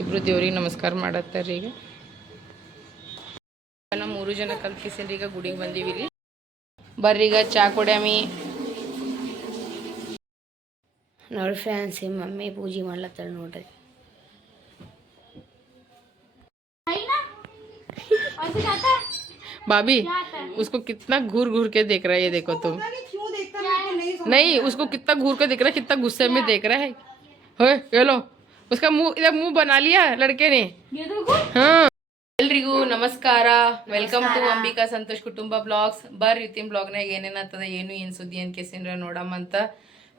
ಇಬ್ರು ದೇವ್ರಿಗೆ ನಮಸ್ಕಾರ ಮಾಡತ್ತಾರ ಈಗ ನಾವು ಮೂರು ಜನ ಕಲ್ತ್ಕಿಸಿಂದ ಈಗ ಗುಡಿಗೆ ಬಂದೀವಿ ಇಲ್ಲಿ ಬರ್ರಿ ಈಗ ಚಾ ಕೊಡ್ಯಾಮಿ ನೋಡಿ ಫ್ರೆಂಡ್ಸ್ ಈ ಮಮ್ಮಿ ಪೂಜೆ ಮಾಡ್ಲತ್ತಾಳ ನೋಡ್ರಿ भाभी उसको कितना घूर घूर के देख रहा है ये देखो तुम नहीं उसको कितना घूर के देख रहा है कितना गुस्से में देख रहा है होए ये लो उसका मुंह इधर मुंह बना लिया लड़के ने हाँ ಎಲ್ರಿಗೂ ನಮಸ್ಕಾರ ವೆಲ್ಕಮ್ ಟು ಅಂಬಿಕಾ ಸಂತೋಷ್ ಕುಟುಂಬ ಬ್ಲಾಗ್ಸ್ ಬರ್ರಿ ಇವತ್ತಿನ ಬ್ಲಾಗ್ನಾಗ ಏನೇನಾಗ್ತದ ಏನು ಏನು ಸುದ್ದಿ ಅಂತ ಕೇಸಿನ್ರ ನೋಡಮ್ಮಂತ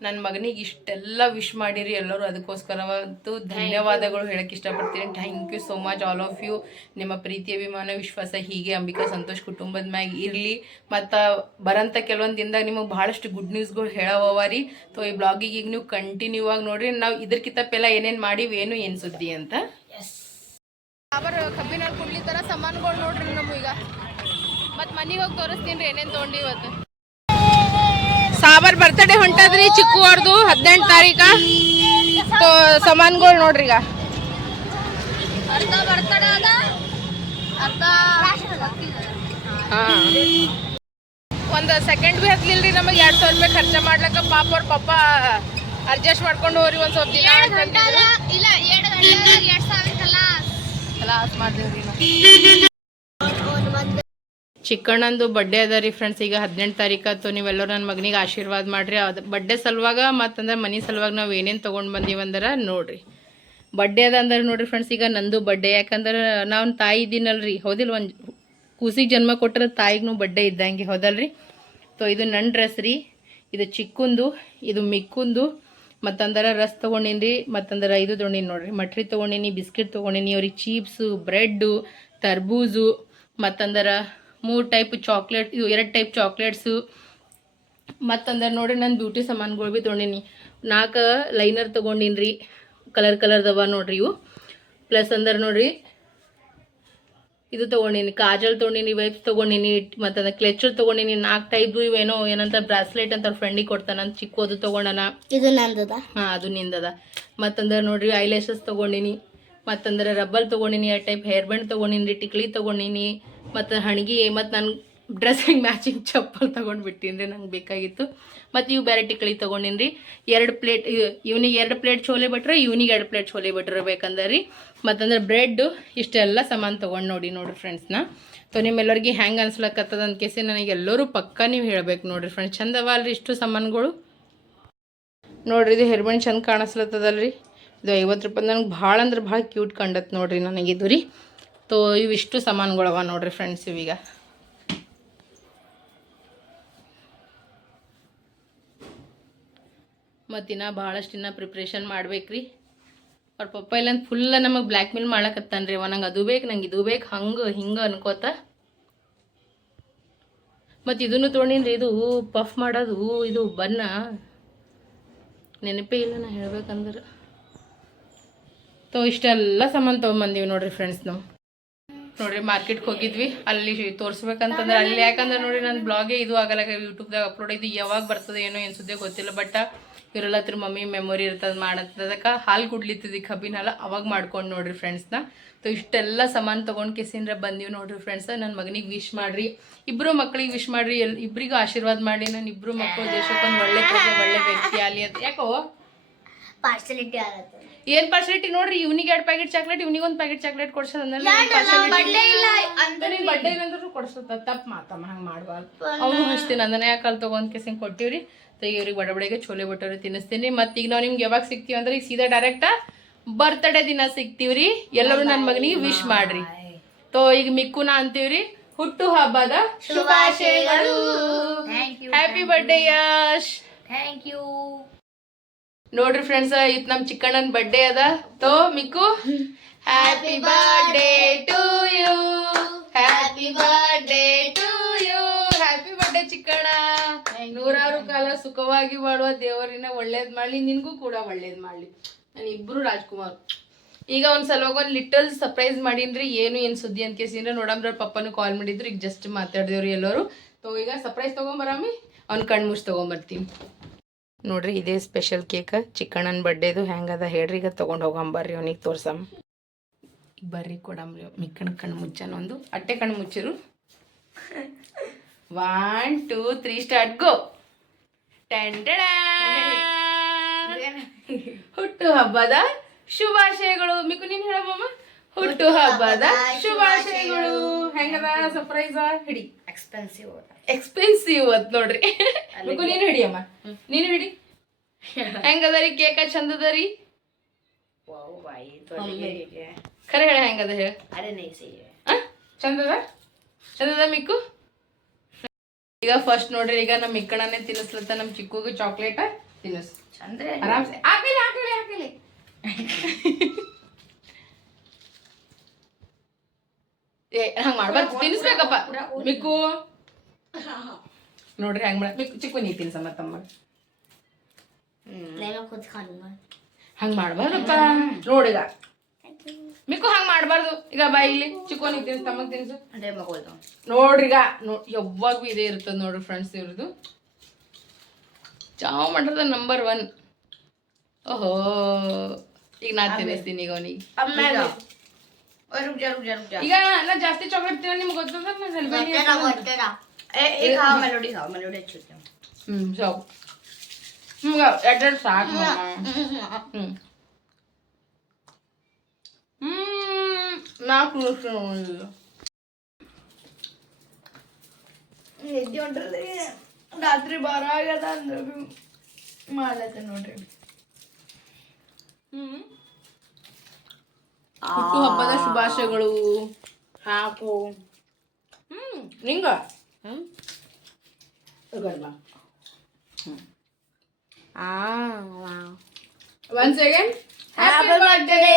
ನನ್ನ ಮಗನಿಗೆ ಇಷ್ಟೆಲ್ಲ ವಿಶ್ ಮಾಡಿರಿ ಎಲ್ಲರೂ ಅದಕ್ಕೋಸ್ಕರವಂತೂ ಧನ್ಯವಾದಗಳು ಹೇಳಕ್ಕೆ ಇಷ್ಟಪಡ್ತೀನಿ. Thank you so much all of you ನಿಮ್ಮ ಪ್ರೀತಿ, ಅಭಿಮಾನ, ವಿಶ್ವಾಸ ಹೀಗೆ ಅಂಬಿಕಾ ಸಂತೋಷ್ ಕುಟುಂಬದ ಮ್ಯಾಗ ಇರಲಿ. ಮತ್ತು ಬರಂತ ಕೆಲವೊಂದು ದಿನದಾಗ ನಿಮಗೆ ಭಾಳಷ್ಟು ಗುಡ್ ನ್ಯೂಸ್ಗಳು ಹೇಳವ ರೀ. ಸೊ ಈ ಬ್ಲಾಗಿಗೆ ಈಗ ನೀವು ಕಂಟಿನ್ಯೂ ಆಗಿ ನೋಡ್ರಿ. ನಾವು ಇದ್ರಕ್ಕಿಂತ ಪೆಲ್ಲ ಏನೇನು ಮಾಡಿವಿ, ಏನು ಏನು ಸುದ್ದಿ ಅಂತ. ಅವರ ಕಬ್ಬಿನಲ್ಲಿ ಕುಡ್ಲಿ ಥರ ಸಾಮಾನುಗಳು ನೋಡ್ರಿ ನಮಗೀಗ. ಮತ್ತು ಮನೆಗೆ ಹೋಗಿ ತೋರಿಸ್ತೀನಿ ರೀ ಏನೇನು ತೊಗೊಂಡಿ ಇವತ್ತು. ಸಾಬರ್ ಬರ್ತಡೇ ಹೊಂಟದ್ರಿ ಚಿಕ್ಕು ಅವ್ರದ್ದು ಹದಿನೆಂಟು ತಾರೀಕ. ಸಾಮಾನುಗಳು ನೋಡ್ರಿ ಈಗ. ಒಂದು ಸೆಕೆಂಡ್ ಬಿ ಹತ್ಲಿಲ್ರಿ ನಮಗೆ ಎರಡು ಸಾವಿರ ರೂಪಾಯಿ ಖರ್ಚು ಮಾಡ್ಲಕ್ಕ ಪಾಪ ಅವ್ರ ಪಾಪ ಅಡ್ಜಸ್ಟ್ ಮಾಡ್ಕೊಂಡು ಹೋಗ್ರಿ ಒಂದು ಸ್ವಲ್ಪ ದಿನ. ಕಲಾಸ್ ಮಾಡ್ದೇವ್ರಿ ನಾವು ಚಿಕ್ಕಣ್ಣಂದು ಬಡ್ಡೆ ಅದ ರೀ ಫ್ರೆಂಡ್ಸ್ ಈಗ ಹದಿನೆಂಟು ತಾರೀಕು ಆಯ್ತು, ನೀವೆಲ್ಲರೂ ನನ್ನ ಮಗನಿಗೆ ಆಶೀರ್ವಾದ ಮಾಡಿರಿ. ಅದು ಬಡ್ಡೆ ಸಲುವಾಗ ಮತ್ತಂದ್ರೆ ಮನೆ ಸಲುವಾಗ ನಾವು ಏನೇನು ತೊಗೊಂಡು ಬಂದೀವಿ ಅಂದ್ರೆ ಬಡ್ಡೆ ಅದ ಅಂದ್ರೆ ನೋಡಿರಿ ಫ್ರೆಂಡ್ಸ್ ಈಗ ನಂದು ಬಡ್ಡೆ ಯಾಕಂದ್ರೆ ನಾವು ತಾಯಿ ಇದ್ದೀನಲ್ರಿ ಹೌದಿಲ್ಲ ಒಂದು ಕೂಸಿಗೆ ಜನ್ಮ ಕೊಟ್ಟರೆ ತಾಯಿಗೂ ಬಡ್ಡೆ ಇದ್ದಂಗೆ, ಹೌದಲ್ರಿ? ಸೊ ಇದು ನನ್ನ ಡ್ರೆಸ್ ರೀ. ಇದು ಚಿಕ್ಕಂದು, ಇದು ಮಿಕ್ಕುಂದು. ಮತ್ತಂದ್ರೆ ರಸ್ ತೊಗೊಂಡಿನಿ ಮತ್ತಂದ್ರೆ ಇದು ತೊಗೊಂಡಿನಿ ನೋಡ್ರಿ. ಮಟ್ರಿ ತೊಗೊಂಡಿನಿ, ಬಿಸ್ಕಿಟ್ ತೊಗೊಂಡಿನಿ, ಅವ್ರಿಗೆ ಚೀಪ್ಸು ಬ್ರೆಡ್ಡು ತರ್ಬೂಜು. ಮತ್ತಂದ್ರೆ ಮೂರು ಟೈಪ್ ಚಾಕ್ಲೇಟ್ ಇವು ಎರಡು ಟೈಪ್ ಚಾಕ್ಲೇಟ್ಸು ಮತ್ತಂದ್ರೆ ನೋಡ್ರಿ ನಾನು ಬ್ಯೂಟಿ ಸಾಮಾನುಗಳು ಭೀ ತೊಗೊಂಡಿನಿ. ನಾಲ್ಕು ಲೈನರ್ ತೊಗೊಂಡಿನಿ ರೀ ಕಲರ್ ಕಲರ್ದವ ನೋಡ್ರಿ ಇವು. ಪ್ಲಸ್ ಅಂದ್ರೆ ನೋಡ್ರಿ ಇದು ತೊಗೊಂಡಿನಿ. ಕಾಜಲ್ ತೊಗೊಂಡಿನಿ ವೈಪ್ಸ್ ತೊಗೊಂಡಿನಿ ಮತ್ತು ಕ್ಲೆಚರ್ ತೊಗೊಂಡಿನಿ. ನಾಲ್ಕು ಟೈಪ್ದು ಇವೇನೋ ಏನಂತ ಬ್ರಾಸ್ಲೆಟ್ ಅಂತ ಅವ್ರ ಫ್ರೆಂಡಿಗೆ ಕೊಡ್ತಾನಂತ ಚಿಕ್ಕೋದು ತೊಗೊಂಡನ. ಇದು ನಂದದ? ಹಾಂ ಅದು ನಿಂದದ. ಮತ್ತಂದ್ರೆ ನೋಡ್ರಿ ಐಲ್ಯಾಶಸ್ ತೊಗೊಂಡಿನಿ. ಮತ್ತಂದ್ರೆ ರಬ್ಬಲ್ ತೊಗೊಂಡಿನಿ ಎರಡು ಟೈಪ್ ಹೇರ್ ಬ್ಯಾಂಡ್ ತೊಗೊಂಡಿನಿ ರೀ ಟಿಕ್ಲಿ ತೊಗೊಂಡಿನಿ. ಮತ್ತು ಹಣಗಿ, ಮತ್ತು ನಾನು ಡ್ರೆಸ್ಸಿಂಗ್ ಮ್ಯಾಚಿಂಗ್ ಚಪ್ಪಲ್ ತೊಗೊಂಡು ಬಿಟ್ಟೀನಿ ರೀ ನಂಗೆ ಬೇಕಾಗಿತ್ತು. ಮತ್ತು ಇವು ಬೇರೆ ಟಿಕ್ಕಳಿ ತೊಗೊಂಡಿನಿ ರೀ ಎರಡು ಪ್ಲೇಟ್ ಇವ್ನಿಗೆ ಎರಡು ಪ್ಲೇಟ್ ಚೋಲೆ ಬಿಟ್ರೆ ಇವ್ನಿಗೆ ಎರಡು ಪ್ಲೇಟ್ ಚೋಲೆ ಬಿಟ್ರೆ ಬೇಕಂದ್ರೆ. ರೀ ಮತ್ತಂದ್ರೆ ಬ್ರೆಡ್ಡು ಇಷ್ಟೆಲ್ಲ ಸಾಮಾನು ತೊಗೊಂಡು ನೋಡಿ ನೋಡಿರಿ ಫ್ರೆಂಡ್ಸ್ನ ಸೊ ನಿಮ್ಮೆಲ್ಲರಿಗೆ ಹೆಂಗೆ ಅನ್ಸ್ಲಕ್ಕತ್ತದ ಅಂತ ಕೇಸಿ ನನಗೆ ಎಲ್ಲರೂ ಪಕ್ಕ ನೀವು ಹೇಳಬೇಕು ನೋಡಿರಿ ಫ್ರೆಂಡ್ಸ್ ಚಂದವ ಅಲ್ರಿ ಇಷ್ಟು ಸಾಮಾನುಗಳು? ನೋಡ್ರಿ ಇದು ಹೆರ್ಬಣ್ ಚಂದ ಕಾಣಿಸ್ಲತ್ತದಲ್ರಿ. ಇದು ಐವತ್ತು ರೂಪಾಯಿ ನನಗೆ ಭಾಳ ಅಂದ್ರೆ ಭಾಳ ಕ್ಯೂಟ್ ಕಂಡತ್ ನೋಡ್ರಿ ನನಗಿದು ರೀ ತೋ, ಇವಿಷ್ಟು ಸಾಮಾನುಗಳವ ನೋಡ್ರಿ ಫ್ರೆಂಡ್ಸ್ ಇವೀಗ. ಮತ್ತಿನ್ನ ಭಾಳಷ್ಟು ಇನ್ನ ಪ್ರಿಪ್ರೇಷನ್ ಮಾಡ್ಬೇಕ್ರಿ. ಅವ್ರ ಪಪ್ಪ ಇಲ್ಲಂತ ಫುಲ್ ನಮಗೆ ಬ್ಲ್ಯಾಕ್ ಮೇಲ್ ಮಾಡಕತ್ತಾನ ರೀ ಅವ. ನಂಗೆ ಅದು ಬೇಕು, ನಂಗೆ ಇದು ಬೇಕು, ಹಂಗೆ, ಹಿಂಗೆ ಅನ್ಕೋತ. ಮತ್ತು ಇದನ್ನು ತೊಗೊಂಡಿನ್ರಿ, ಇದು ಪಫ್ ಮಾಡೋದು, ಇದು ಬನ್ನ ನೆನಪೇ ಇಲ್ಲ ನಾ ಹೇಳ್ಬೇಕಂದ್ರೆ. ತೋ, ಇಷ್ಟೆಲ್ಲ ಸಾಮಾನು ತೊಗೊಂಬಂದೀವಿ ನೋಡ್ರಿ ಫ್ರೆಂಡ್ಸ್ ನಾವು. ನೋಡ್ರಿ ಮಾರ್ಕೆಟ್ಗೆ ಹೋಗಿದ್ವಿ. ಅಲ್ಲಿ ತೋರಿಸ್ಬೇಕಂತಂದ್ರೆ ಅಲ್ಲಿ ಯಾಕಂದ್ರೆ ನೋಡಿ ನನ್ನ ಬ್ಲಾಗೇ ಇದು ಆಗಲ್ಲ ಯೂಟ್ಯೂಬ್ದಾಗ ಅಪ್ಲೋಡ್ ಇದು ಯಾವಾಗ ಬರ್ತದೆ, ಏನೋ ಏನು ಗೊತ್ತಿಲ್ಲ. ಬಟ್ ಇವರೆಲ್ಲ ಹತ್ರ ಮಮ್ಮಿ ಮೆಮೊರಿ ಇರ್ತದೆ ಮಾಡತ್ತದಕ್ಕೆ ಹಾಲು ಕುಡ್ಲಿತ್ತಿದ್ದಿ ಕಬ್ಬಿನ ಹಾಲು ಅವಾಗ ಮಾಡ್ಕೊಂಡು ನೋಡ್ರಿ ಫ್ರೆಂಡ್ಸ್ನ ಸೊ ಇಷ್ಟೆಲ್ಲ ಸಾಮಾನು ತೊಗೊಂಡು ಕೆಸಿಂದ್ರ ಬಂದೀವಿ ನೋಡ್ರಿ ಫ್ರೆಂಡ್ಸ್ ನನ್ನ ಮಗನಿಗೆ ವಿಶ್ ಮಾಡಿರಿ. ಇಬ್ಬರು ಮಕ್ಳಿಗೆ ವಿಶ್ ಮಾಡಿರಿ. ಎಲ್ ಇಬ್ಬರಿಗೂ ಆಶೀರ್ವಾದ ಮಾಡಿ ನಾನು ಇಬ್ಬರು ಮಕ್ಕಳು ದೇಶಕ್ಕೊಂದು ಒಳ್ಳೆ ಒಳ್ಳೆ ವ್ಯಕ್ತಿ ಆಗಲಿ ಅಂತ. ಯಾಕೋ? ಪಾರ್ಸಲಿಟಿ ಆಗುತ್ತೆ. ಏನ್ ಪಾರ್ಸಲಿಟಿ ನೋಡ್ರಿ ಇವ್ನಿಗೆ ಎರಡು ಪ್ಯಾಕೆಟ್ ಚಾಕ್ಲೇಟ್ ಇವ್ನಿಗೆ ಒಂದು ಪ್ಯಾಕೆಟ್ ಚಾಕ್ಲೇಟ್ ಕೊಡ್ಸೋದಂದ್ರೆ ಬಡ್ಡೆ ಇಲ್ಲಂದ್ರೂ ಕೊಡ್ಸತ್ತ ತಪ್ಪು ಮಾತಮ್ಮ ಹಂಗೆ ಮಾಡ್ಬಾರ್ದು ಅವನು ಹಚ್ತೀನಿ ಅದನ್ನ ಯಾಕೆ ಅಲ್ಲಿ ತಗೊಂಡ್ ಕೆಸಿಂಗ್ ಕೊಟ್ಟಿವ್ರಿ. ಇವ್ರಿಗೆ ಬಡ ಬಡಿಗೆ ಚೋಲೆ ಬಟ್ಟವ್ರಿ ತಿನ್ನಿಸ್ತೀನಿ. ಮತ್ತೆ ಈಗ ನಾವು ನಿಮ್ಗೆ ಯಾವಾಗ ಸಿಗ್ತೀವಿ ಅಂದ್ರೆ ಈಗ ಸೀದಾ ಡೈರೆಕ್ಟ್ ಬರ್ತ್ಡೇ ದಿನ ಸಿಗ್ತೀವ್ರಿ. ಎಲ್ಲರೂ ನನ್ನ ಮಗನಿಗೆ ವಿಶ್ ಮಾಡ್ರಿ. ತೋ ಈಗ ಮಿಕ್ಕುನ ಅಂತೀವ್ರಿ. ಹುಟ್ಟು ಹಬ್ಬದ ಶುಭಾಶಯಗಳು. Happy birthday Yash. Thank you ನೋಡ್ರಿ ಫ್ರೆಂಡ್ಸ್ ಇತ್ ನಮ್ಮ ಚಿಕ್ಕಣ್ಣನ ಬರ್ಡೇ ಅದ. ತೋ ಮಿಕ್ಕು. Happy birthday to you happy birthday to you happy birthday Chikkanna. ನೂರಾರು ಕಾಲ ಸುಖವಾಗಿ ಬಾಳುವ ದೇವರಿನ ಒಳ್ಳೇದ್ ಮಾಡ್ಲಿ ನಿನ್ಗೂ ಕೂಡ ಒಳ್ಳೇದ್ ಮಾಡ್ಲಿ. ನಾನು ಇಬ್ರು ರಾಜ್ಕುಮಾರ್. ಈಗ ಒಂದ್ ಸಲವಾಗ ಒಂದ್ ಲಿಟಲ್ ಸರ್ಪ್ರೈಸ್ ಮಾಡೀನ್ರಿ ಏನು ಏನ್ ಸುದ್ದಿ ಅಂತ ಕೇಸಿಂದ್ರೆ ನೋಡಮ್ರ ಪಪ್ಪನು ಕಾಲ್ ಮಾಡಿದ್ರು ಈಗ ಜಸ್ಟ್ ಮಾತಾಡಿದೇವ್ರಿ ಎಲ್ಲರೂ. ತೋ ಈಗ ಸರ್ಪ್ರೈಸ್ ತಗೊಂಬರಾಮಿ? ಅವ್ನ ಕಣ್ಮುಚ್ಚಿ ತಗೊಂಬರ್ತೀನಿ. ನೋಡ್ರಿ ಇದೇ ಸ್ಪೆಷಲ್ ಕೇಕ್ ಚಿಕ್ಕಣ್ಣನ ಬರ್ಡೇದು ಹೆಂಗದ ಹೇಳ್ರಿ, ಈಗ ತೊಗೊಂಡು ಹೋಗಂಬರ್ರಿ ಅವನಿಗೆ ತೋರ್ಸಮ್. ಬರ್ರಿ ಕೊಡಂಬ್ರಿ ಮಿಕ್ಕಣ ಕಣ್ಣು ಮುಚ್ಚನ ಒಂದು, ಅಟ್ಟೆ ಕಣ್ಣು ಮುಚ್ಚಿರು. One two three start go ಹುಟ್ಟು ಹಬ್ಬದ ಶುಭಾಶಯಗಳು. ಮಿಕ್ಕು, ನೀನ್ ಹೇಳಮ್ಮ ಹುಟ್ಟು ಹಬ್ಬದ ಶುಭಾಶಯಗಳು. ಹೆಂಗದ? ಸರ್ಪ್ರೈಸ್ ಹಿಡಿ. ಎಕ್ಸ್ಪೆನ್ಸಿವ್ ಎಕ್ಸ್ಪೆನ್ಸಿವ್ ಅದ್ ನೋಡ್ರಿ. ಮಿಕ್ಕು ನೀನು ಹಿಡಿಯಮ್ಮ ನೀನು ಹಿಡಿ. ಹೆಂಗದ ರೀ ಕೇಕ ಚಂದದ ರೀ ಖರೆ ಹೇಳ ಹೆಂಗದ ಹೇಳ. ಅರೆ ನೈಸಿ. ಆ? ಚಂದದ? ಚಂದದ ಮಿಕ್ಕು? ಈಗ ಫಸ್ಟ್ ನೋಡ್ರಿ ಈಗ ನಮ್ಮ ಮಿಕ್ಕಣನೆ ತಿನ್ನಿಸ್ಲತ್ತ ನಮ್ಮ ಚಿಕ್ಕುಗೆ ಚಾಕ್ಲೇಟ ತಿನ್ನಿಸ್. ಚಂದ್ರೆ. ಆರಾಮ್ಸೆ. ಹಾಕಲಿ ಹಾಕಲಿ ಹಾಕಲಿ. ಏ ಹಂಗ ಮಾಡ್ಬಾರ್ದು. ತಿನ್ಸ್ಬೇಕಪ್ಪ. ಮಿಕ್ಕು. ನೋಡ್ರಿ ಹಂಗ ಮಾಡ ಮಿಕ್ಕು ಚಿಕ್ಕು ನೀ ತಿನ್ಸ ಮತ್ತಮ್ಮ ಹಂಗ ಮಾಡ್ಬಾರ್ದಪ್ಪ. ನೋಡಿದ ಮಿಕ್ಕು ಹಂಗ ಮಾಡ್ಬಾರ್ದು. ಈಗ ಬಾಯಿ ಇಲ್ಲಿ. ಚಿಕ್ಕು ನೀ ತಮ್ಮ ತಮ್ಮಗ್ ತಿನ್ಸು. ನೋಡ್ರಿ ಈಗ. ಯಾವಾಗೂ ಇದೇ ಇರ್ತದ ನೋಡ್ರಿ ಫ್ರೆಂಡ್ಸ್ ಇವ್ರದ್ದು. ಚಾವ್ ಮಾಡ್ರದ ನಂಬರ್ ಒನ್ ಓಹೋ. ಈಗ ನಾ ತಿನ್ನಿಸ್ತೀನಿ ಈಗ ಅವನಿಗೆ. ओए रुक जा रुक जा रुक जा ಈಗ ನಾ ಜಾಸ್ತಿ ಚಾಕ್ಲೇಟ್ ತಿನ್ನ ನಿಮ್ಗೆ ಗೊತ್ತದ ನಾ ಹೆಲ್ಮೆಟ್ तेरा वो तेरा ए एक खाओ मेलोडी खाओ मेलोडी अच्छी होती है ಹ್ಮ್ ಸಾಕು ಹ್ಮ್ ಎರಡೆರಡು ಸಾಕು ಹ್ಮ್ ಹ್ಮ್ ನಾಲ್ಕು ನಿಮಿಷ ನೋಡಿಲ್ಲ ನಿದ್ದೆ ಹೊಂಟ್ರಲ್ಲಿ ರಾತ್ರಿ ಬಾರ ಆಗ್ಯದ ಅಂದ್ರೆ ಮಾಡ್ಲತ್ತ ನೋಡ್ರಿ ಹ್ಮ್ ಹುಟ್ಟು ಹಬ್ಬದ ಶುಭಾಶಯಗಳು. ಹಾಕು. ಹ್ಮ್ ನಿಂಗ? One second happy birthday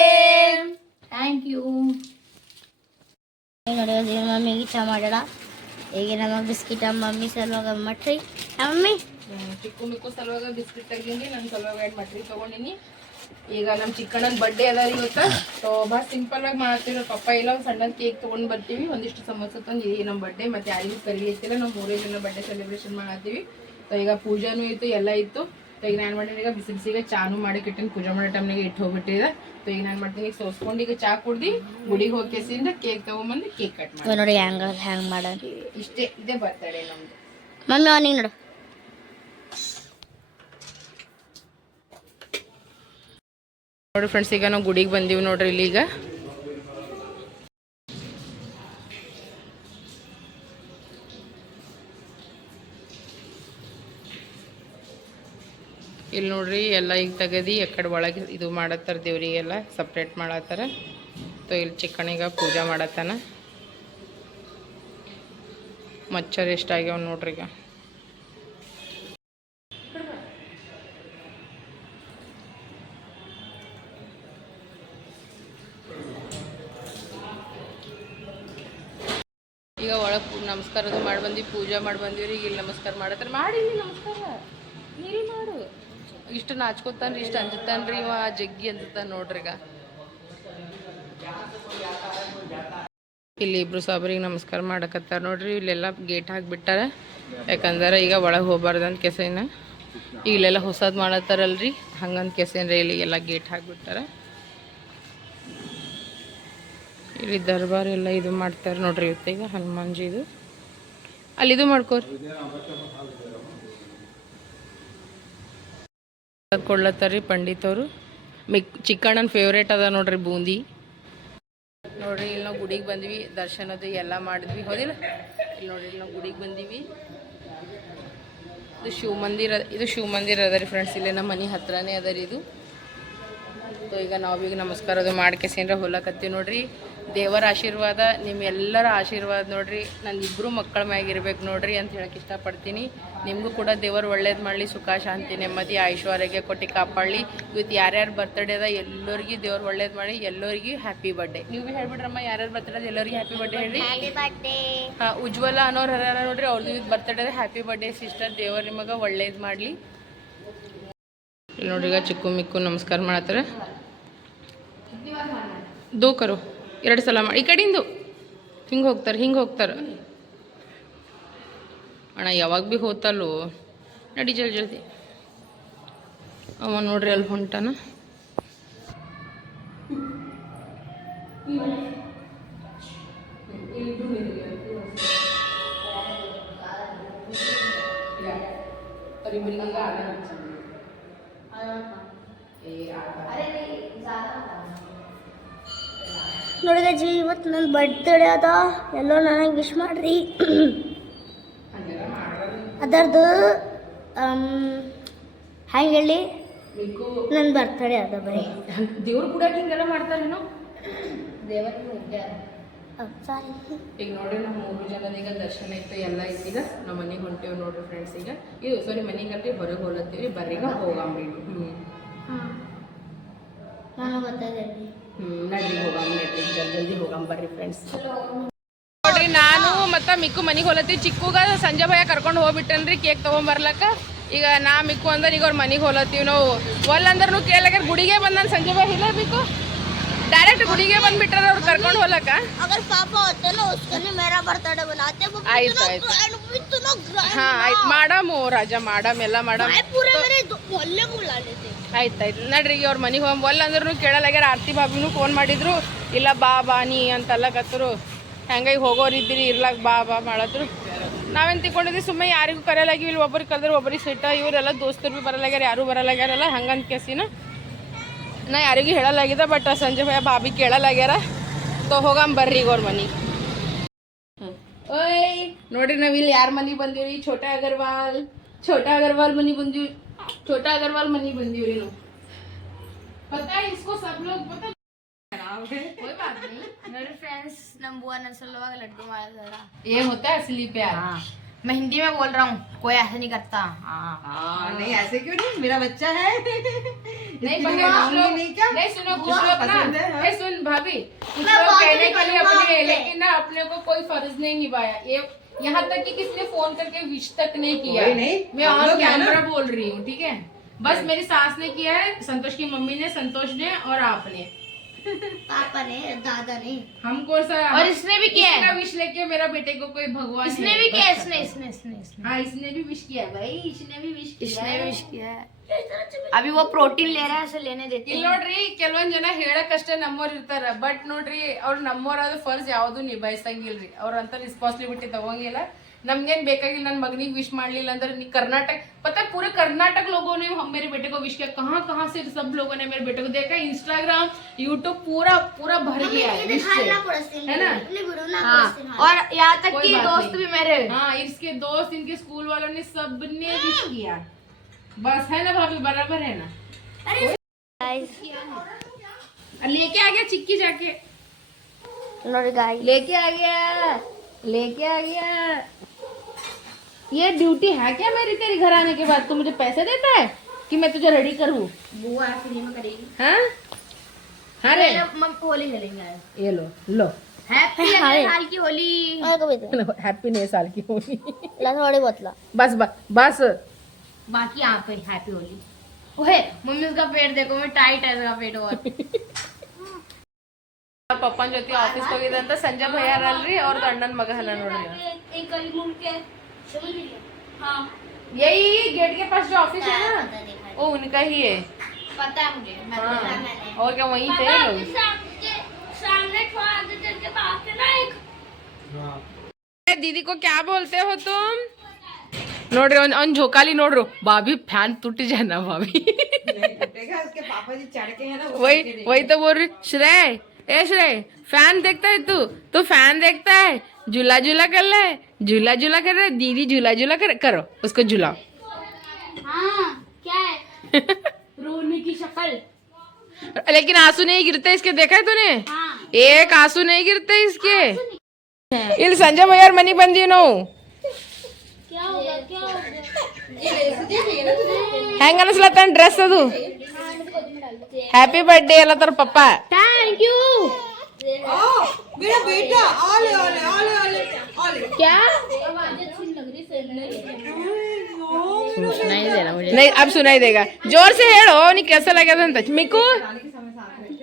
thank you ನಡೆಯೋದು ಏನು ಮಮ್ಮಿಗೆ ಚಾ ಮಾಡೋಣ. ಈಗ ನಮಗೆ ಬಿಸ್ಕಿಟ್ ಮಮ್ಮಿ ಸಲುವಾಗ ಮಟ್ರಿ? ಮಮ್ಮಿ? ಚಿಕ್ಕು ಮಿಕ್ಕು ಸಲುವಾಗ ಬಿಸ್ಕಿಟ್ ತೆಗೀನಿ ನನ್ನ ಸಲುವಾಗ ಎರಡು ಮಟ್ರಿ ತಗೊಂಡಿನಿ. ಈಗ ನಮ್ಮ ಚಿಕ್ಕಣ್ಣನ ಬರ್ಡೇ ಅದ ರೀ ಇವತ್ತ. ಸೊ ಭಾಳ ಸಿಂಪಲ್ ಆಗಿ ಮಾಡ್ತೀವಿ ಪಪ್ಪ. ಇಲ್ಲ ಒಂದು ಸಣ್ಣ ಕೇಕ್ ತೊಗೊಂಡು ಬರ್ತೀವಿ. ಒಂದಿಷ್ಟು ಸಮೋಸ ತಂದು ಈ ನಮ್ಮ ಬರ್ಡೇ ಮತ್ತೆ ಯಾರಿಗೂ ಕರೀಲಿಕ್ಕಿಲ್ಲ ನಾವು ಮೂರೇ ಜನ ಬರ್ಡೆ ಸೆಲೆಬ್ರೇಷನ್ ಮಾಡತ್ತೀವಿ ಸೊ ಈಗ ಪೂಜಾನು ಇತ್ತು ಎಲ್ಲ ಇತ್ತು. ಸೊ ಈಗ ನಾನು ಮಾಡಿದ್ರೆ ಈಗ ಬಿಸಿ ಬಿಸಿಗೆ ಚಾನು ಮಾಡಿ ಕಿಟ್ಟಿನ ಪೂಜೆ ಮಾಡೋ ಟೈಮ್ನಾಗ ಇಟ್ಟು ಹೋಗ್ಬಿಟ್ಟಿದೆ. ಸೊ ಈಗ ನಾನು ಮಾಡ್ತೀನಿ ಈಗ ಸೋಸ್ಕೊಂಡು ಈಗ ಚಾ ಕುಡ್ದು ಗುಡಿಗೆ ಹೋಗಿ ಕೆಸಿಂದ ಕೇಕ್ ತೊಗೊಂಬಂದು ಕೇಕ್ ಕಟ್ ಮಾಡಿ ನೋಡಿ ಹ್ಯಾಂಗ ಹ್ಯಾಂಗ್ ಮಾಡಲಿ ಇಷ್ಟೇ ಇದೇ ಬರ್ತಾಳೆ ನಮ್ದು. ಮಮ್ಮಿ ಅವನಿಗೆ ನೋಡು. ನೋಡಿ ಫ್ರೆಂಡ್ಸ್ ಈಗ ನಾವು ಗುಡಿಗೆ ಬಂದೀವಿ ನೋಡ್ರಿ ಇಲ್ಲಿ ಈಗ. ಇಲ್ಲಿ ನೋಡ್ರಿ, ಎಲ್ಲ ಈಗ ತೆಗದಿ ಎಕಡೆ ಒಳಗೆ ಇದು ಮಾಡತ್ತಾರ ದೇವ್ರಿಗೆಲ್ಲ ಸಪ್ರೇಟ್ ಮಾಡತ್ತಾರ. ತೊ ಇಲ್ಲಿ ಚಿಕ್ಕಣಿಗ ಪೂಜೆ ಮಾಡತ್ತಾನ. ಮಚ್ಚರ್ ಎಷ್ಟಾಗ್ಯಾವ ನೋಡ್ರಿ ಈಗ. ಈಗ ಅದು ಮಾಡಿ ಬಂದು ಪೂಜೆ ಮಾಡಿ ಬಂದಿವ್ರಿ ಈಗ ಇಲ್ಲಿ ನಮಸ್ಕಾರ ಮಾಡತ್ತಾರೆ. ಮಾಡಿ ಇಲ್ಲಿ ನಮಸ್ಕಾರ. ನೀರಿ ಮಾಡು. ಇಷ್ಟು ನಾಚ್ಕೊತಾನ್ರಿ ಇಷ್ಟು ಅಂಜತಾನ್ರಿ ಇವ ಜಗ್ಗಿ ಅಂಜತಾನ ನೋಡ್ರಿ ಈಗ. ಇಲ್ಲಿ ಇಬ್ರು ಸಾಬ್ರಿಗೆ ನಮಸ್ಕಾರ ಮಾಡಕತ್ತಾರ ನೋಡ್ರಿ, ಇಲ್ಲೆಲ್ಲ ಗೇಟ್ ಹಾಕ್ಬಿಟ್ಟಾರ. ಯಾಕಂದ್ರೆ ಈಗ ಒಳಗೆ ಹೋಗ್ಬಾರ್ದಂತ ಕೆಸೆನ. ಇಲ್ಲೆಲ್ಲ ಹೊಸದು ಮಾಡತ್ತಾರಲ್ರಿ, ಹಂಗಂತ ಕೆಸೇನ್ರಿ ಇಲ್ಲಿ ಎಲ್ಲ ಗೇಟ್ ಹಾಕ್ಬಿಟ್ಟಾರ. ಇಲ್ಲಿ ದರ್ಬಾರ್ ಎಲ್ಲ ಇದು ಮಾಡ್ತಾರೆ ನೋಡ್ರಿ ಇವತ್ತು ಈಗ ಹನುಮಾನ್ಜಿದು ಅಲ್ಲಿ ಇದು ಮಾಡ್ಕೋರಿ. ಕೊಡ್ಲತ್ತಾರ್ರಿ ಪಂಡಿತವರು. ಮಿಕ್ ಚಿಕ್ಕಣ್ಣನ ಫೇವ್ರೇಟ್ ಅದ ನೋಡ್ರಿ ಬೂಂದಿ. ನೋಡ್ರಿ ಇಲ್ಲಿ ನಾವು ಗುಡಿಗೆ ಬಂದ್ವಿ, ದರ್ಶನದು ಎಲ್ಲ ಮಾಡಿದ್ವಿ. ಹೋದಿಲ್ಲ? ಇಲ್ಲಿ ನೋಡ್ರಿ ಇಲ್ಲಿ ನಾವು ಗುಡಿಗೆ ಬಂದೀವಿ. ಇದು ಶಿವ ಮಂದಿರ ಇದು ಶಿವ ಮಂದಿರ ಅದ ರೀ ಫ್ರೆಂಡ್ಸ್ ಇಲ್ಲೇ ನಮ್ಮ ಮನೆ ಹತ್ರನೇ ಅದ ರೀ ಇದು. ಸೊ ಈಗ ನಾವೀಗ ನಮಸ್ಕಾರ ಅದು ಮಾಡ್ಕೆಸೇನ್ರ ಹೊಲಕತ್ತೀವಿ ನೋಡ್ರಿ. ದೇವರ ಆಶೀರ್ವಾದ ನಿಮ್ಮೆಲ್ಲರ ಆಶೀರ್ವಾದ ನೋಡ್ರಿ. ನನ್ನ ಇಬ್ಬರು ಮಕ್ಕಳ ಮ್ಯಾಗ ಇರ್ಬೇಕು ನೋಡ್ರಿ ಅಂತ ಹೇಳಕ್ಕೆ ಇಷ್ಟಪಡ್ತೀನಿ. ನಿಮಗೂ ಕೂಡ ದೇವರು ಒಳ್ಳೇದು ಮಾಡಲಿ ಸುಖ ಶಾಂತಿ ನೆಮ್ಮದಿ ಐಶ್ವರ್ಯಗೆ ಕೊಟ್ಟು ಕಾಪಾಡಲಿ. ಇವತ್ತು ಯಾರ್ಯಾರು ಬರ್ತಡೇ ಅದ ಎಲ್ಲರಿಗೂ ದೇವ್ರು ಒಳ್ಳೇದು ಮಾಡಿ ಎಲ್ಲರಿಗೂ ಹ್ಯಾಪಿ ಬರ್ಡೇ ನೀವು ಭೀ ಹೇಳ್ಬಿಡ್ರಮ್ಮ ಯಾರ್ಯಾರು ಬರ್ತಡೇ ಅದ ಎಲ್ಲರಿಗೂ ಹ್ಯಾಪಿ ಬರ್ಡೇ ಹೇಳಿ ಹಾಂ ಉಜ್ವಲ ಅನ್ನೋರು ಹರ್ಯಾರ ನೋಡ್ರಿ ಅವ್ರದ್ದು ಇವತ್ತು ಬರ್ತ್ಡೇ ಅದ ಹ್ಯಾಪಿ ಬರ್ಡೇ ಸಿಸ್ಟರ್ ದೇವರು ನಿಮಗೆ ಒಳ್ಳೇದು ಮಾಡಲಿ. ನೋಡ್ರಿ ಈಗ ಚಿಕ್ಕು ಮಿಕ್ಕು ನಮಸ್ಕಾರ ಮಾಡತ್ತಾರೆ. ದೋ ಕರು. ಎರಡು ಸಲ ಮಾಡಿ. ಈ ಕಡೆಯಿಂದ ಹಿಂಗೆ ಹೋಗ್ತಾರೆ ಹಿಂಗೆ ಹೋಗ್ತಾರೆ. ಅಣ್ಣ, ಯಾವಾಗ ಭೀ ಹೋತಲ್ಲೋ. ನಡಿ ಜಲ್ದಿ ಜಲ್ದಿ. ಅವ ನೋಡ್ರಿ ಅಲ್ಲಿ ಹೊಂಟಾನ. ಇವತ್ತು ನನ್ನ ಬರ್ತ್ಡೇ ಅದ? ಎಲ್ಲೋ ನನಗೆ ವಿಶ್ ಮಾಡ್ರಿ. ಅದರದ್ದು ಹ್ಯಾಂಗೆ ಹೇಳಿ? ನನ್ನ ಬರ್ತ್ಡೇ ಅದ ಬರೀ. ದೇವ್ರು ಕೂಡ ಹಿಂಗೆಲ್ಲ ಮಾಡ್ತಾರೇನೋ ಸಾರಿ ಈಗ ನೋಡ್ರಿ ನಮ್ಮ ಮೂರು ಜನದ ಈಗ ದರ್ಶನ ಇತ್ತು ಎಲ್ಲ ಈಗ ನಮ್ಮ ಮನೆಗೆ ಹೊಂಟೀವಿ ನೋಡ್ರಿ ಫ್ರೆಂಡ್ಸ್ ಈಗ. ಇದು ಸಾರಿ ಮನೆಗೆ ಅಲ್ರಿ ಹೊರಗೆ ಹೋಲತ್ತೀವಿ ಬರ್ರೀಗ ಹೋಗಾಮ್ರಿ ಹ್ಞೂ ಹಾಂ. ನಾನು ಗೊತ್ತಾದೆ ಹ್ಞೂ ನೋಡ್ರಿ ನಾನು ಮತ್ತು ಮಿಕ್ಕು ಮನೆಗೆ ಹೋಲತಿ ಚಿಕ್ಕುಗ ಸಂಜೆ ಭಯ ಕರ್ಕೊಂಡು ಹೋಗ್ಬಿಟ್ಟನ್ರಿ ಕೇಕ್ ತೊಗೊಂಬರ್ಲಕ್ಕ ಈಗ ನಾ ಮಿಕ್ಕು ಅಂದ್ರೆ ಈಗ ಅವ್ರ ಮನೆಗೆ ಹೋಲತ್ತೀವಿ ನಾವು. ಒಲ್ ಅಂದ್ರೂ ಕೇಳಕ್ಕ ಗುಡಿಗೆ ಬಂದನ್ ಸಂಜೆ ಭಯ ಇಲ್ಲ ಬೇಕು ಡೈರೆಕ್ಟ್ ಗುಡಿಗೆ ಬಂದ್ಬಿಟ್ರ ಅವ್ರು ಕರ್ಕೊಂಡು ಹೋಲಕ್ಕ. ಆಯ್ತು ಆಯ್ತು. ಹಾಂ ಆಯ್ತು. ಮಾಡಮ್ ರಾಜ ಮಾಡಮ್ ಎಲ್ಲ ಮಾಡಮ್. ಆಯ್ತು ಆಯ್ತು. ನಡ್ರಿ ಈಗ ಅವ್ರ ಮನೆಗೆ ಹೋಗಿ ಒಲ್ಲ ಅಂದ್ರೂ ಕೇಳಲಾಗ್ಯಾರ ಆರ್ತಿ ಬಾಬಿನೂ ಫೋನ್ ಮಾಡಿದ್ರು, ಇಲ್ಲ ಬಾ ಬಾ ನೀ ಅಂತಲ್ಲಕತ್ತರು ಹಂಗಾಗಿ ಹೋಗೋರು ಇದ್ದಿರಿ ಬಾ ಬಾ ಮಾಡಿದ್ರು. ನಾವೇನು ತಿಕ್ಕೊಂಡಿದ್ವಿ ಸುಮ್ಮನೆ ಯಾರಿಗೂ ಕರೆಯಲಾಗಿವಿ ಇಲ್ಲಿ ಒಬ್ಬರಿಗೆ ಕಲ್ದ್ರೆ ಒಬ್ಬರಿಗೆ ಸಿಟ್ಟ, ಇವರೆಲ್ಲ ದೋಸ್ತರು ಭೀ ಬರಲಾಗ್ಯಾರ ಯಾರೂ ಬರಲಾಗ್ಯಾರಲ್ಲ ಹಂಗಂತ ಕೇಸಿನ. ನಾ ಯಾರಿಗೂ ಹೇಳಲಾಗಿದೆ ಬಟ್ ಸಂಜೆ ಭಯ ಬಾಬಿ ಕೇಳಲಾಗ್ಯಾರ ತೊ ಹೋಗಾಮ್ ಬರ್ರಿ ಈಗ ಅವ್ರ ಮನೆಗೆ. ಓಯ್, ನೋಡ್ರಿ ನಾವಿಲ್ಲಿ ಯಾರ ಮನೆಗೆ ಬಂದೀವಿ ರೀ ಛೋಟಾ ಅಗರ್ವಾಲ್. ಛೋಟಾ ಅಗರ್ವಾಲ್ ಮನೆಗೆ ಬಂದೀವಿ छोटा अग्रवाल मनी बंदी हुई पता है इसको सब लोग पता कोई बात नहीं। मेरे फ्रेंड्स नंबुआ नसलवा लड्डू मारा जरा ये होता है असली प्यार। हाँ। मैं हिंदी में बोल रहा हूँ कोई ऐसे नहीं करता। आ, आ, आ, नहीं ऐसे क्यों नहीं? मेरा बच्चा है। नहीं नहीं, नहीं क्या? नहीं सुनो कुछ लोग ना नहीं सुन भाभी। कुछ लोग कहने के लिए अपने लेकिन ना अपने को कोई फ़र्ज़ नहीं निभाया। ये यहाँ तक कि किसी ने फ़ोन करके विश तक नहीं किया। नहीं, मैं ऑन। कैमरा बोल रही हूँ ठीक है? बस मेरी सास ने किया है संतोष की मम्मी ने संतोष ने और आपने। पापा ने दादा ने। हमको सा और इसने भी किया है। इसका विश लेके मेरा बेटे को कोई भगवान इसने भी किया इसने इसने इसने इसने। हाँ इसने भी विश किया भाई इसने भी विश किया इसने विश किया है। अभी वो प्रोटीन ले रहा है उसे लेने देते ಇಲ್ಲಿ ನೋಡ್ರಿ ಕೆಲವೊಂದ್ ಜನ ಹೇಳಕ್ಕಷ್ಟೇ ನಮ್ಮೋರ್ ಇರ್ತಾರ ಬಟ್ ನೋಡ್ರಿ ಅವ್ರ ನಮ್ಮೋರಾದ ಫರ್ಜ್ ಯಾವ್ದು ನಿಭಾಯಿಸಂಗಿಲ್ರಿ ಅವ್ರಂತ ರೆಸ್ಪಾನ್ಸಿಬಿಲಿಟಿ ತಗೊಂಗಿಲ್ಲ ನಮ್ಗೇನ್ ಬೇಕಾಗಿಲ್ಲ ನನ್ನ ಮಗನಿಗೆ ವಿಶ್ ಮಾಡ್ಲಿಲ್ಲ ಅಂದ್ರೆ ನೀ कर्नाटक पता है पूरे कर्नाटक लोगों ने हम मेरे बेटे को विश किया कहाँ कहाँ से सब लोगों ने मेरे बेटे को देखा इंस्टाग्राम यूट्यूब पूरा पूरा भर गया है wish से। है ना हाँ और यहाँ तक कोई कि बात दोस्त नहीं। भी मेरे हाँ इसके दोस्त इनके स्कूल वालों ने सबने विश किया बस है ना भाभी बराबर है ना? लेके आ गया चिक्की जाके। लेके आ गया लेके आ गया। ये ड्यूटी है क्या मेरी तेरी घर आने के बाद? तू मुझे पैसे देता है कि मैं तुझे रेडी करूँ? बुआ करेगी। हाँ? हाँ रे। होली खेलेंगे। ये लो लो। हैप्पी साल की होली। बस बस बस। बाकी यहाँ पे हैप्पी होली ओहे मम्मी उसका पेट देखो मैं टाइट है इसका पेट और ಪಪ್ಪನ ಜೊತೆ ಆಫೀಸ್ಗೆ ಹೋಗಿದ್ದೆ ಅಂತ ಸಂಜೆ ಭಯ್ಯಾರಲ್ರಿ ಅವ್ರದ್ದು ಅಣ್ಣನ ಮಗ ಹನ ನೋಡ್ರಿ एक गली घूम के समझ लीजिए हाँ यही गेट के पास जो ऑफिस है ना पता देखा वो उनका ही है पता है मुझे मैं हाँ। देखा मैंने और क्या वहीं थे लोग सामने सामने थोड़ा आगे चल के बाहर से ना एक दीदी को क्या बोलते हो तुम ನೋಡ್ರಿ ಅವ್ನ್ ಅವ್ನ್ ಜೋಕಾಲಿ ನೋಡ್ರು ಬಾಬಿ ಫ್ಯಾನ್ ತುಟ್ಟಿ ಜಾನ ಬಾಬಿ नहीं टूटेगा उसके पापा जी चढ़ के है ना वो वही करके वही तो बोल रही श्रेय ए श्रेय फैन देखता है तू तू फैन देखता है झूला झूला कर ले झूला झूला कर रहे दीदी झूला झूला कर करो उसको झूलाओ हाँ क्या है रोने की शक्ल लेकिन आंसू नहीं गिरते इसके देखा है तूने हाँ एक आंसू नहीं गिरते इसके ಇಲ್ಲಿ ಸಂಜೆ ಭಯ್ಯಾರ ಮನೆಗೆ ಬಂದೀವಿ ನಾವು क्या होगा क्या होगा ಹೆಂಗ ಅನಿಸ್ಲತ್ತ ಡ್ರೆಸ್ ಅದು ಹ್ಯಾಪಿ ಬರ್ಡೇ ಎಲ್ಲ ತರ ಪಪ್ಪ थैंक यू ओ मेरा बेटा आले आले आले आले आले क्या नहीं देना मुझे नहीं अब सुनाई देगा जोर से हेलो नहीं कैसा लगा था ಅಂತ ಮಿಕ್ಕು आने के समय साथ रहते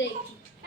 हैं पापा को दे दो थोड़ी देर के लिए अच्छा ಹೊರಗಿದ್ದಿ ಪಾಪ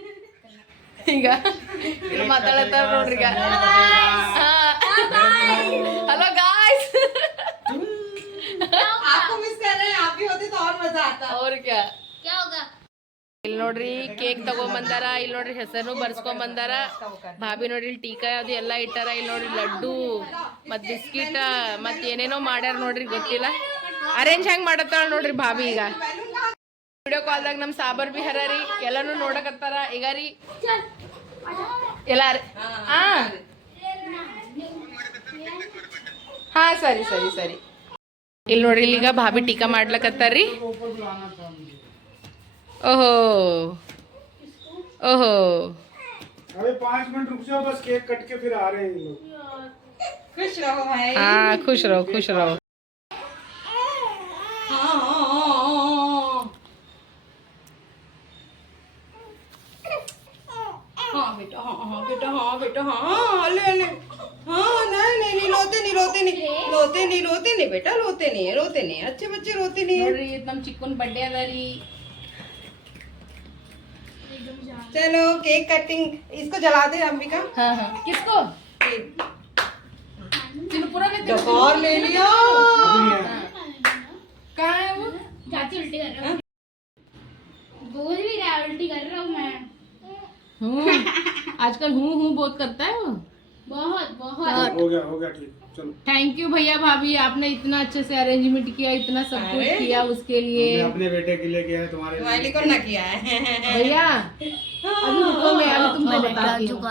ಈಗ ಮಾತಾಡತ್ತಾರ ನೋಡ್ರಿ ಈಗ. ಹಲೋ ಗಾಯ್ಸ್ ಅವ್ರಿಗೆ. ಇಲ್ಲಿ ನೋಡ್ರಿ ಕೇಕ್ ತಗೊಂಬಂದಾರ ಇಲ್ಲಿ ನೋಡ್ರಿ ಹೆಸರು ಬರ್ಸ್ಕೊಂಬಂದಾರ. ಭಾಬಿ ನೋಡ್ರಿ ಇಲ್ಲಿ ಟೀಕಾ ಅದು ಎಲ್ಲ ಇಟ್ಟಾರ ಇಲ್ಲಿ ನೋಡ್ರಿ ಲಡ್ಡು ಮತ್ ಬಿಸ್ಕಿಟ್ ಮತ್ ಏನೇನೋ ಮಾಡ್ಯಾರ ನೋಡ್ರಿ ಗೊತ್ತಿಲ್ಲ. ಅರೇಂಜ್ ಹೆಂಗ್ ಮಾಡತ್ತಾಳ ನೋಡ್ರಿ ಭಾಬಿ ಈಗ. ವಿಡಿಯೋ ಕಾಲ್ದಾಗ ನಮ್ಮ ಸಾಬರ್ ಬಿ ಹರ ರೀ ಎಲ್ಲಾನು ನೋಡಕತ್ತಾರ. ಈಗ ರೀ ಎಲ್ಲ ಹಾ. ಸರಿ ಸರಿ ಸರಿ. ಇಲ್ಲಿ ನೋಡ್ರಿ ಈಗ ಬಾಬಿ ಟೀಕಾ ಮಾಡ್ಲಕತ್ತಾರ್ರಿ ಓಹೋ. ಓಹೋ. ಹಾ ಖುಷ್ मिनट ಖುಷ್ जाओ बेटा रोते नहीं है रोते नहीं अच्छे बच्चे रोते नहीं है। चलो केक कटिंग इसको जला दे अंबिका। किसको? और ले लिया। कहाँ है वो? चाची उल्टी कर रहा हूँ। बोल भी रहा उल्टी कर रहा हूँ मैं। आजकल हूँ हूँ बहुत करता है वो। बहुत बहुत। हो। गया हो गया ठीक। चलो। थैंक यू भैया भाभी आपने इतना अच्छे से अरेंजमेंट किया इतना सब कुछ किया उसके लिए। अपने बेटे के लिए किया है तुम्हारे लिए। को ना किया है? भैया अभी रुको मैं अभी तुमको बताती हूँ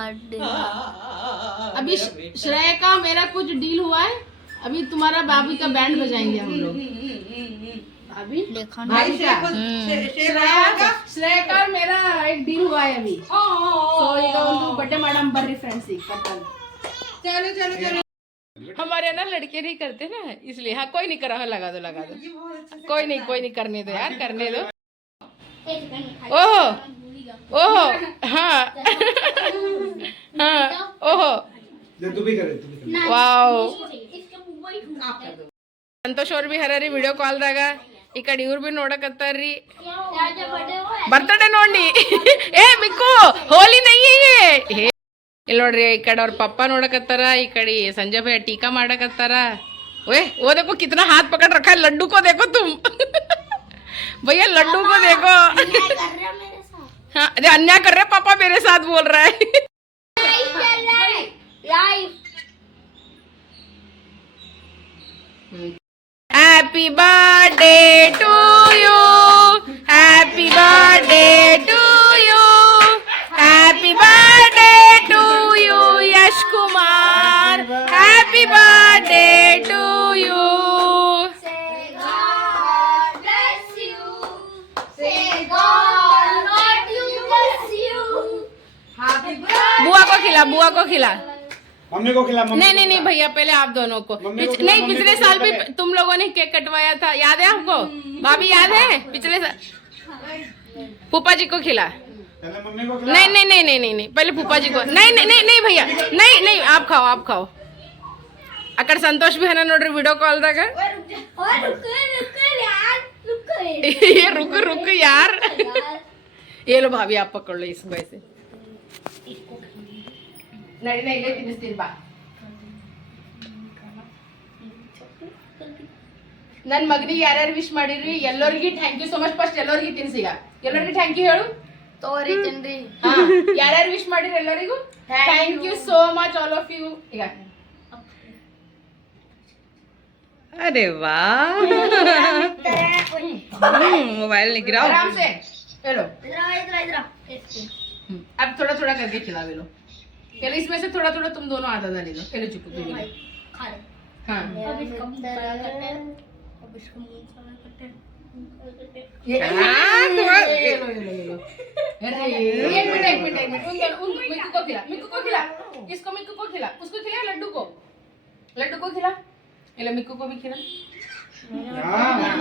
अभी श्रेय का मेरा कुछ डील हुआ है। अभी तुम्हारा बाबी का बैंड बजाएँगे हम लोग। अभी? भाई का मेरा एक डील हुआ है अभी। मैडम बर्री फ्रेंड्स चलो चलो चलो। हमारे ना लड़के नहीं करते ना इसलिए। हाँ कोई नहीं करा हाँ लगा दो लगा दो। कोई नहीं कोई नहीं करने दो यार करने दो। ओहो ओहो हाँ। हाँ ओहो। वाओ। संतोष और भी हरारी वीडियो कॉल रहेगा ही आप कर दो ಸಂತೋಷ್ ಅವ್ರು ಬಿ ಹರರಿ ವಿಡಿಯೋ ಕಾಲ್ದಾಗ ಈ ಕಡೆ ಇವ್ರು ಬಿ ನೋಡಕತ್ತಾರ್ರಿ राजा बर्थडे हुआ है ಬರ್ತಡೇ ನೋಡಿ ಏ ಮಿಕ್ಕು ಹೋಲಿ ನೈ ಹೇ ಇಲ್ಲಿ ನೋಡ್ರಿ ಈ ಕಡೆ ಅವ್ರ ಪಪ್ಪ ನೋಡಕತ್ತಾರ ಈ ಕಡೆ ಸಂಜಯ್ ಭಯ್ಯ ಟೀಕಾ ಮಾಡಕತ್ತಾರ ओए वो देखो कितना हाथ पकड़ रखा है लड्डू को देखो तुम भैया लड्डू को देखो कर रहा मेरे साथ हाँ अरे अन्याय कर रहे हैं, पापा मेरे साथ बोल रहा है लाइव चल रहा है live happy birthday to you happy birthday to you happy birthday to you Yash Kumar happy birthday to you Say God bless you. Say God Lord you bless you. Happy birthday. बुआ को खिला बुआ को खिला mummy को खिला mummy नहीं नहीं नहीं भैया पहले आप दोनों को। नहीं पिछले साल भी तुम लोगों ने केक कटवाया था याद है आपको? भाभी याद है? पिछले साल फूफा जी को खिला। नहीं नहीं नहीं नहीं नहीं पहले फूफा जी को। नहीं नहीं नहीं भैया नहीं नहीं आप खाओ आप खाओ। अगर संतोष भी है ना नोड्री वीडियो कॉल तक ये रुक रुक यार। ये लो भाभी आप पकड़ लो इसको ऐसे नहीं नहीं ले ತಿನ್ನಿಸ್ತೀನಿ ಬಾ ನನ್ನ ಮಗನಿಗೆ ಯಾರ್ಯಾರು ವಿಶ್ ಮಾಡಿರಿ ಎಲ್ಲರಿಗೂ thank you so much first ಎಲ್ಲರಿಗೂ ತಿನ್ಸಿಗ ಎಲ್ಲರಿಗೂ ಥ್ಯಾಂಕ್ ಯು ಹೇಳು ತೋರಿ ತಿನ್ರಿ ಹಾ, ಯಾರ್ಯಾರು ವಿಶ್ ಮಾಡಿರಿ ಎಲ್ಲರಿಗೂ thank you so much all of you ಈಗ अरे वाह मोबाइल नहीं गिराओ आराम से ये लो इधर आओ, इधर आओ, इधर आओ। हम्म, अब थोड़ा थोड़ा करके खिलावे लो चलो इसमें से थोड़ा थोड़ा तुम दोनों आधा आधा ले लो। चलो चुप तुम हाँ। अब इसका मुँह बड़ा करते हैं। अब इसका मुँह बड़ा करते हैं ये हाँ, थोड़ा ये लो ये लो ये लो। अरे एक मिनट एक मिनट एक मिनट। उन दोनों उन मिक्कू को खिला। मिक्कू को खिला। इसको मिक्कू को खिला। उसको खिला लड्डू को। लड्डू को खिला। ये लो मिक्कू को भी खिला। हाँ हाँ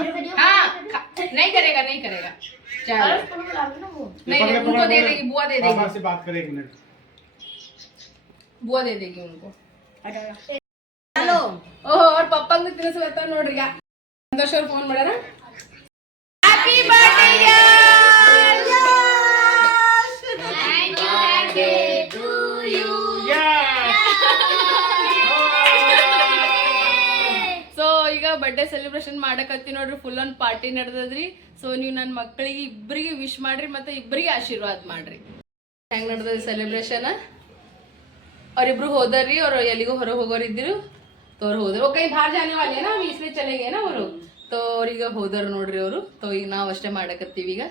नहीं करेगा नहीं करेगा। चलो। नहीं नहीं उनको दे देगी बुआ दे पापा देगी। से बात करें एक मिनट। बुआ दे देगी उनको ಹಲೋ ಓಹೋ ಅವ್ರ ಪಪ್ಪಂಗ ತಿನ್ನಿಸ್ಲತ್ತ ನೋಡ್ರಿ ಈಗ ಸಂತೋಷ್ ಅವ್ರು ಫೋನ್ ಮಾಡ್ಯಾರ ಹ್ಯಾಪಿ ಬರ್ತ್ಡೇ ಸೊ ಈಗ ಬರ್ಡೇ ಸೆಲೆಬ್ರೇಷನ್ ಮಾಡಕತ್ತಿ ನೋಡ್ರಿ ಫುಲ್ ಒಂದು ಪಾರ್ಟಿ ನಡೆದದ್ರಿ ಸೊ ನೀವು ನನ್ನ ಮಕ್ಕಳಿಗೆ ಇಬ್ಬರಿಗೆ ವಿಶ್ ಮಾಡ್ರಿ ಮತ್ತೆ ಇಬ್ಬರಿಗೆ ಆಶೀರ್ವಾದ ಮಾಡ್ರಿ ಹೆಂಗ್ ನಡೆದ ಸೆಲೆಬ್ರೇಷನ್ ಅವ್ರಿಬ್ರು ಹೋದರ್ರಿ ಅವ್ರು ಎಲ್ಲಿಗೋ ಹೊರಗೆ ಹೋಗೋರು ಇದ್ರು तो ಅವ್ರು ಹೋದ್ರು ಓ ಕೈ ಬಾಹರ್ ಜಾನೆ ವಾಲೆ ನಾ हम इसलिए चले गए ना ಅವರು तो ಅವ್ರೀಗ ಹೋದರ್ ನೋಡ್ರಿ ಅವರು तो ಈಗ ನಾವು ಅಷ್ಟೇ ಮಾಡಕತ್ತೀವಿ ಈಗ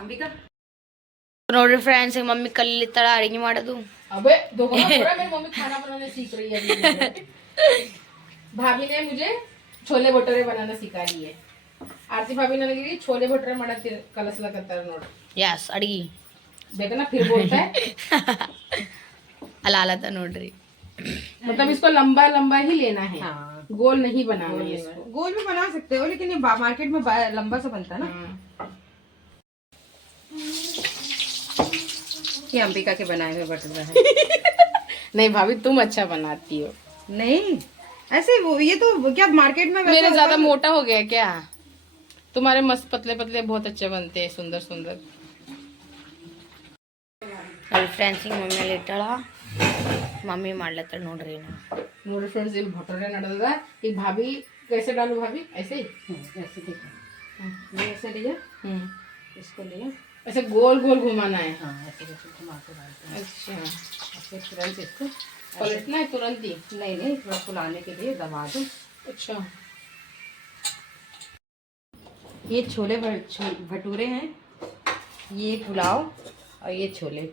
अंबिका ನೋಡ್ರಿ ಫ್ರೆಂಡ್ಸ್ ಈಗ ಮಮ್ಮಿ ಕಲ್ಲಿತ್ತಾಳ ಅಡಿಗೆ ಮಾಡೋದು अबे दोबारा पूरा मेरी मम्मी खाना बनाना सीख रही है अभी मुझे। भाभी ने मुझे छोले भटूरे बनाना सिखा दी है आरती भाभी ने लगी छोले भटूरे ಮಾಡತ್ತಿ ಕಲಸ್ಲಕತ್ತಾರ ನೋಡ್ರಿ ಯಸ್ ಅಡಿಗೆ देखना फिर बोलता है ಅಲ್ಲ ಅಲ್ಲತ್ತ ನೋಡ್ರಿ मतलब इसको लंबा लंबा ही लेना है हाँ गोल नहीं बनाना है इसको गोल भी बना सकते हो लेकिन ये बा- मार्केट में बा- लंबा सा बनता है ना हाँ। ये अंबिका के बनाए हुए भटूरा है नहीं भाभी तुम अच्छा बनाती हो नहीं ऐसे वो ये तो क्या मार्केट में वैसे मेरे ज्यादा मोटा हो गया क्या तुम्हारे मस्त पतले पतले बहुत अच्छे बनते हैं सुंदर सुंदर ನೋಡಿ ಫ್ರೆಂಡ್ಸ್ ಈಗ ಮಮ್ಮಿ ಅಲ್ಲಿ ಇಟ್ಟಾಳ ಮಮ್ಮಿ ಮಾಡ್ಲತ್ತಾಳ ನೋಡ್ರಿ ಇನ್ನು. नोडल फ्रेंड्स ಇಲ್ಲಿ भटूरे ನಡೆದದ ಈಗ भाभी कैसे डालू भाभी ऐसे ही हम्म, ऐसे देखो ये ऐसे लिया हम्म इसको लिया ऐसे गोल गोल घुमाना है हाँ ऐसे ऐसे घुमा के डालते हैं अच्छा ऐसे तुरंत इसको पलटना है तुरंत ही नहीं नहीं थोड़ा फुलाने के लिए दबा दो अच्छा ये छोले भट- छो- भटूरे हैं ये पुलाव और ये छोले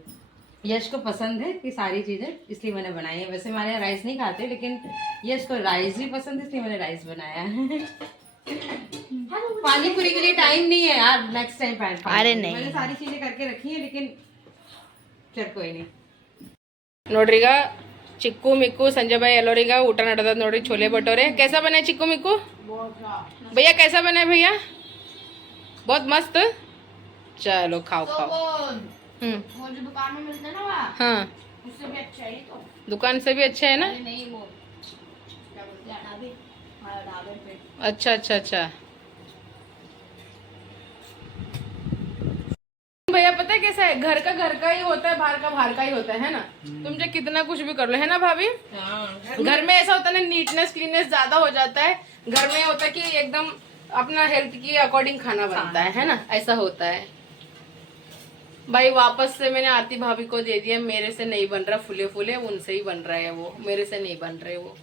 यश को पसंद है ये सारी चीज़ें इसलिए मैंने बनाई है वैसे हमारे यहाँ राइस नहीं खाते लेकिन यश को राइस भी पसंद है इसलिए मैंने राइस बनाया है पानी पूरी के लिए टाइम नहीं है यार नेक्स्ट टाइम पानी अरे नहीं। मैंने सारी चीज़ें करके रखी है लेकिन चल कोई नहीं ನೋಡ್ರಿ ಈಗ ಚಿಕ್ಕು ಮಿಕ್ಕು ಸಂಜಯ್ ಬಾಯಿ ಎಲ್ಲರಿಗೆ ಊಟ ನಡೆದದ ನೋಡ್ರಿ छोले भटूरे कैसा बना है चिक्कू मिक्कू भैया कैसा बना है भैया बहुत मस्त चलो खाओ खाओ हम्म वो जो दुकान में मिलता है ना वहाँ हाँ। उससे भी अच्छा है तो। दुकान से भी अच्छा है ना? नहीं वो क्या बोलते हैं ढाबे हाँ ढाबे पे। अच्छा अच्छा अच्छा। भैया पता है कैसा है? घर का घर का ही होता है बाहर का बाहर का ही होता है ना? तुम चाहे कितना कुछ भी कर लो है ना भाभी? घर में ऐसा होता है ना नीटनेस क्लीननेस ज़्यादा हो जाता है। घर में होता है कि एकदम अपना हेल्थ के अकॉर्डिंग खाना बनता है है ना? ऐसा होता है। भाई वापस से मैंने आती भाभी को दे दिया मेरे से नहीं बन रहा फूले फूले उनसे ही बन रहा है वो मेरे से नहीं बन रहे वो।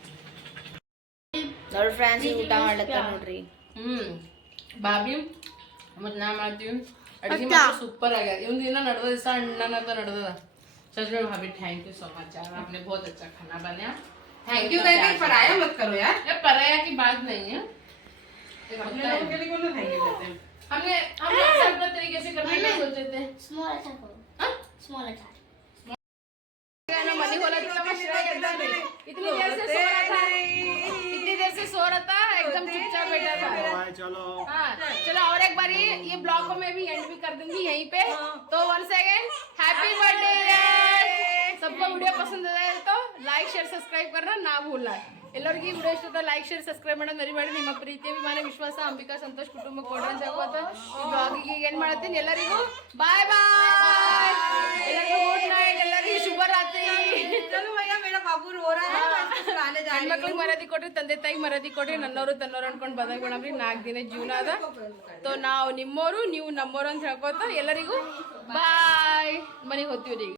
फ्रेंड्स हम्म, भाभी थैंक यू सो मच यार आपने बहुत अच्छा खाना बनाया। थैंक यू कहते पराया मत करो यार। पराया की बात नहीं है? हमने तरीके से करने का थे। स्मॉल अटैक करो। हाँ? स्मॉल अटैक इतनी देर से सो रहा था। एकदम चुपचाप बैठा था। चलो। हाँ, चलो और एक बार ये ब्लॉग को भी एंड भी कर दूँगी यहीं पे। तो one second happy birthday video ಪಸಂದ್ ಆಯಿತು ಲೈಕ್ ಶೇರ್ ಸಬ್ಸ್ಕ್ರೈಬ್ ಕರ್ನ ನಾವು ಇಲ್ಲ. ಎಲ್ಲರಿಗೂ ವಿಡಿಯೋ ಇಷ್ಟ ಲೈಕ್ ಶೇರ್ ಸಬ್ಸ್ಕ್ರೈಬ್ ಮಾಡೋದು ಮರಿಬೇಡಿ. ನಿಮ್ಮ ಪ್ರೀತಿ ವಿಮಾನ ವಿಶ್ವಾಸ ಅಂಬಿಕಾ ಸಂತೋಷ್ ಕುಟುಂಬ ಕೊಡೋದು ಜಗವತ್ತ ಈಗ ಏನು ಮಾಡ್ತೀನಿ. ಎಲ್ಲರಿಗೂ ಬಾಯ್ ಬಾಯ್ ಎಲ್ಲರಿಗೂ ಗುಡ್ ನೈಟ್ ಎಲ್ಲರಿಗೂ ಶುಭರಾತ್ರಿ. ಮಕ್ಳಿಗೆ ಮರದಿ ಕೊಟ್ರಿ ತಂದೆ ತಾಯಿಗೆ ಮರದಿ ಕೊಟ್ರಿ ನನ್ನವರು ತನ್ನೋರು ಅನ್ಕೊಂಡು ಬದಲ್ಕೊಳಮ್ರಿ ನಾಲ್ಕು ದಿನ ಜೀವನ ಅದ. ತೋ ನಾವು ನಿಮ್ಮೋರು ನೀವು ನಮ್ಮೋರು ಅಂತ ಹೇಳ್ಕೊತ ಎಲ್ಲರಿಗೂ ಬಾಯ್ ಮನೆಗೆ ಹೋಗ್ತೀವ್ರಿ